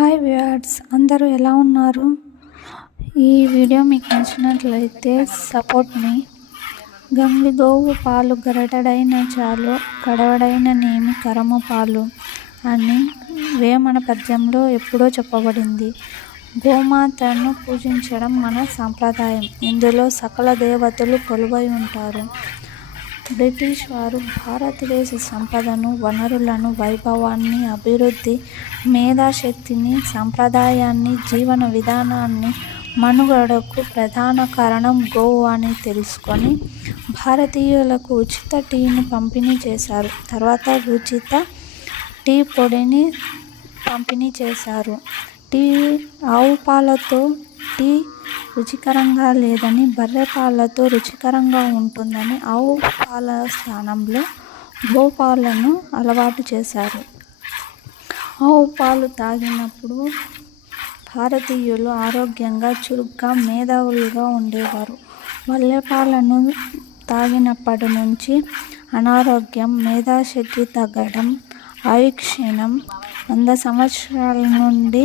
Hi viewers, అందరూ ఎలా ఉన్నారు? ఈ వీడియో మీకు నచ్చినట్లయితే సపోర్ట్ మీ. గంగిగోవు పాలు గరటడైన చాలు, కడవడైన నేమి కరము పాలు అని వేమన పద్యంలో ఎప్పుడో చెప్పబడింది. గోమాతను పూజించడం మన సాంప్రదాయం. ఇందులో సకల దేవతలు కొలువై ఉంటారు. బ్రిటిష్ వారు భారతదేశ సంపదను, వనరులను, వైభవాన్ని, అభివృద్ధి, మేధాశక్తిని, సంప్రదాయాన్ని, జీవన విధానాన్ని, మనుగడకు ప్రధాన కారణం గోవు అని తెలుసుకొని భారతీయులకు ఉచిత టీని పంపిణీ చేశారు. తర్వాత ఉచిత టీ పొడిని పంపిణీ చేశారు. ఆవు పాలతో టీ రుచికరంగా లేదని, బర్రె పాలతో రుచికరంగా ఉంటుందని ఆవు పాల స్థానంలో గోపాలను అలవాటు చేశారు. ఆవు పాలు తాగినప్పుడు భారతీయులు ఆరోగ్యంగా, చురుగ్గా, మేధావులుగా ఉండేవారు. బర్రె పాలను తాగినప్పటి నుంచి అనారోగ్యం, మేధాశక్తి తగ్గడం, ఆయుష్క్షీణం, 100 సంవత్సరాల నుండి